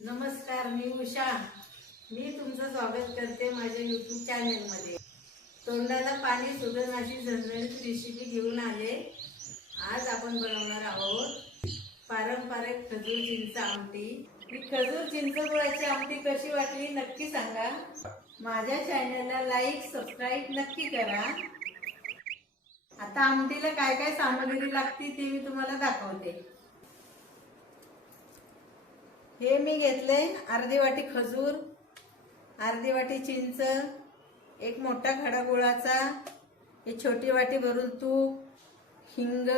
नमस्कार, मी उषा. मी तुमचं स्वागत करते माझ्या YouTube चॅनलमध्ये. तोंडाला पाणी सुटन अशी झणझणीत रेसिपी घेऊन आले. आज आपण बनवणार आहोत पारंपरिक खजूर चिंच आमटी. ही खजूर चिंच गुळाची आमटी कशी वाटली नक्की सांगा. माझ्या चॅनलला लाईक सबस्क्राईब नक्की करा. आता आमटीला काय काय सामग्री लागते ते मी तुम्हाला दाखवते. हे मी घेतले अर्धी वाटी खजूर, अर्धी वाटी चिंच, एक मोठा खडा गुळाचा, एक छोटी वाटी भरून तूप, हिंग,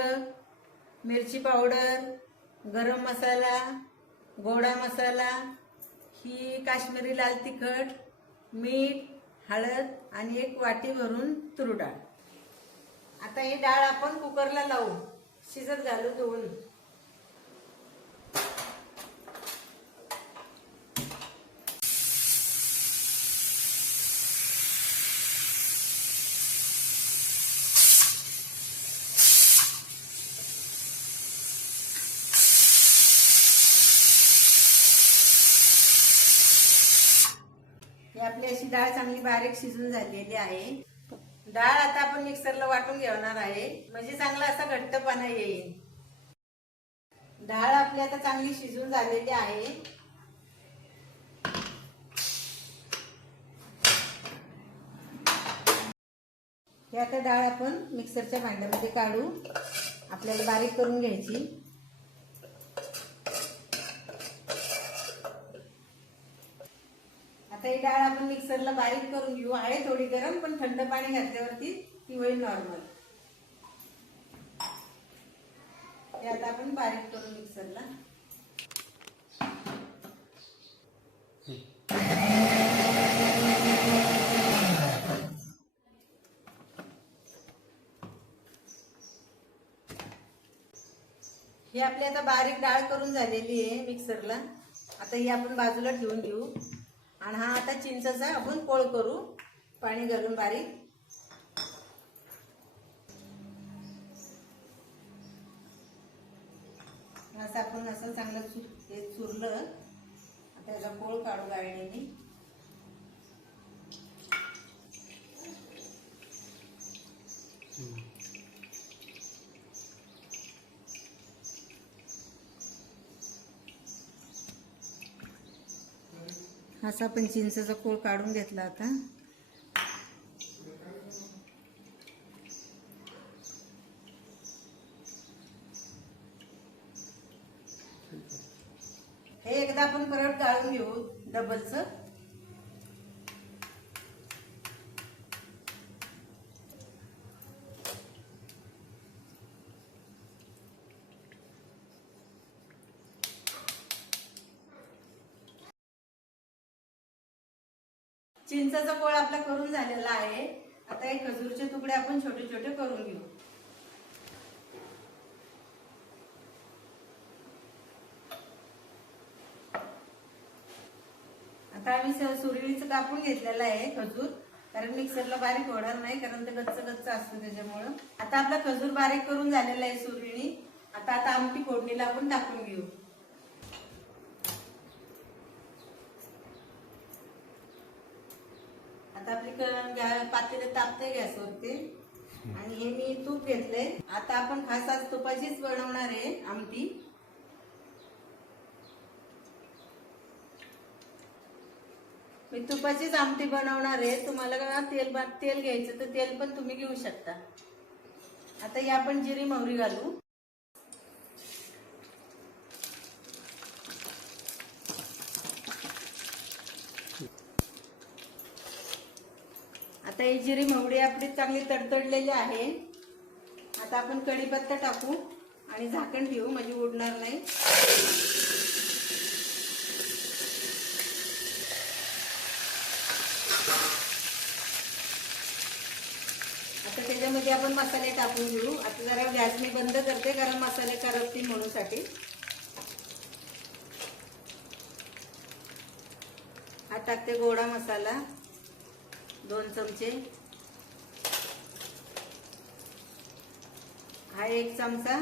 मिरची पावडर, गरम मसाला, गोडा मसाला, ही काश्मीरी लाल तिखट, मीठ, हळद आणि एक वाटी भरून तूर डाळ. आता ही डाळ आपण कुकरला लावू शिजत घालू धुवून. आपली अशी डाळ चांगली बारीक शिजून झालेली आहे. डाळ आता आपण मिक्सरला वाटून घेणार आहे म्हणजे चांगला असा घट्टपणा येईल. डाळ आपली आता चांगली शिजून झालेली आहे. हे आता डाळ आपण मिक्सरच्या भांड्यामध्ये काढू. आपल्याला बारीक करून घ्यायची. आता ही डाळ आपण मिक्सरला बारीक करून घेऊ. आहे थोडी गरम पण थंड पाणी घातल्यावरती ती होईल नॉर्मल. हे आता आपण बारीक करून मिक्सरला. ही आपली आता बारीक डाळ करून झालेली आहे मिक्सरला. आता ही आपण बाजूला ठेवून घेऊ. आणि हा आता चिंचेचा आपण पोळ करू पाणी घालून बारीक. असं आपण असं चांगलं चुरलं. आता याचा पोळ काढू गाळणीने. असा आपण चिंचेचा कोळ काढून घेतला. आता हे एकदा आपण परत गाळून घेऊ डबलच. चिंचेचा पोळ आपला करून झालेला आहे. आता हे खजूरचे तुकडे आपण छोटे छोटे करून घेऊ. आता आम्ही सुरळीचं कापून घेतलेलं आहे खजूर, कारण मिक्सरला बारीक होणार नाही, कारण ते गच्च गच्च असतं त्याच्यामुळं. आता आपला खजूर बारीक करून झालेला आहे सुरळीने. आता आमटी फोडणीला आपण टाकून घेऊ. आता आपली पातेले तापते गॅसवरती. आणि हे मी तूप घेतले. आता आपण खास आज तुपाचीच बनवणार आहे आमटी. मी तुपाचीच आमटी बनवणार आहे. तुम्हाला तेल घ्यायचं तर तेल पण तुम्ही घेऊ शकता. आता ही आपण जिरी मोहरी घालू. आता ही जिरी मोहरी आपली चांगली तडतडलेली आहे. आता आपण कढीपत्ता टाकू आणि झाकण ठेवू म्हणजे उडणार नाही. आता त्याच्या याच्यामध्ये आपण मसाले टाकून घेऊ. आता जरा गॅस मी बंद करते कारण मसाले करपतील म्हणून साठी. हा टाकते गोडा मसाला 2 चमचे. हा 1 चमचा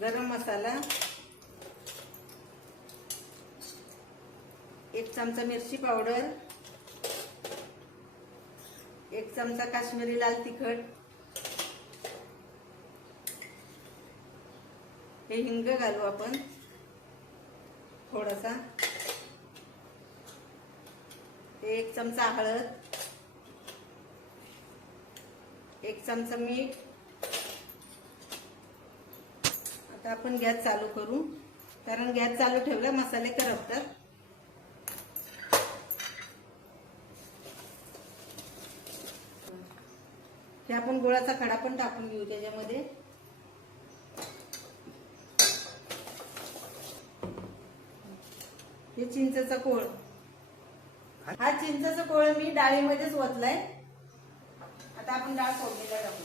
गरम मसाला, 1 चमचा मिरची पावडर, 1 चमचा काश्मीरी लाल तिखट, हे हिंग घालू आपण थोडासा, 1 चमचा हळद, 1 चमचा मीठ. आता आपण गॅस चालू करू कारण गॅस चालू ठेवला मसाले करपतात. हे आपण गुळाचा खडा पण टाकून घेऊ त्याच्यामध्ये. हे चिंचेचा कोळ, हा चिंचेचा कोळ मी डाळीमध्येच ओतलाय. आता आपण डाळ फोडणीला टाकू.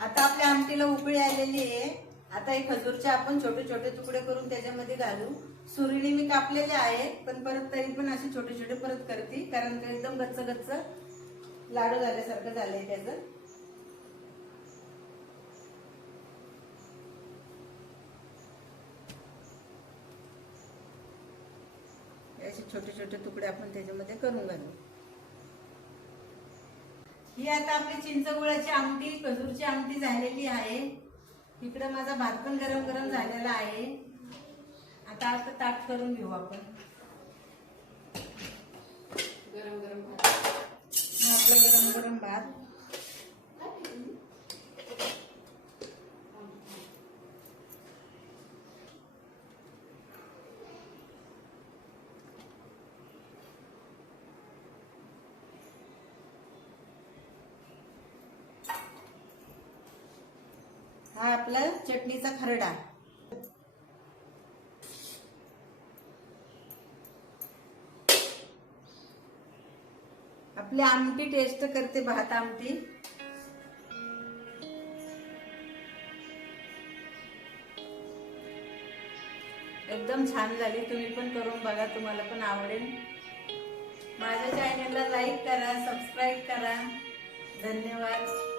आता आपल्या आमटीला उकळी आलेली आहे. आता हे खजूरचे आपण छोटे छोटे तुकडे करून त्याच्यामध्ये घालू. सुरीने मी कापलेले आहे पण परत तरी पण असे छोटे छोटे परत करते कारण ते एकदम गच्च गच्च लाडू झाल्यासारखं झालंय त्याचं. असे छोटे छोटे तुकडे आपण त्याच्यामध्ये करून घालू. ही आता आपली चिंच गुळाची आमटी, खजूरची आमटी झालेली आहे. इकडे माझा भात पण गरम गरम झालेला आहे. आता ताट करून घेऊ आपण. गरम गरम भात, आपला गरम गरम भात. हा आपला चटणीचा खरडा. आपली आमटी टेस्ट करते, भात आमटी. एकदम छान झाली. तुम्ही पण करून बघा, तुम्हाला पण आवडेल. माझ्या चॅनलला लाईक करा, सबस्क्राईब करा. धन्यवाद.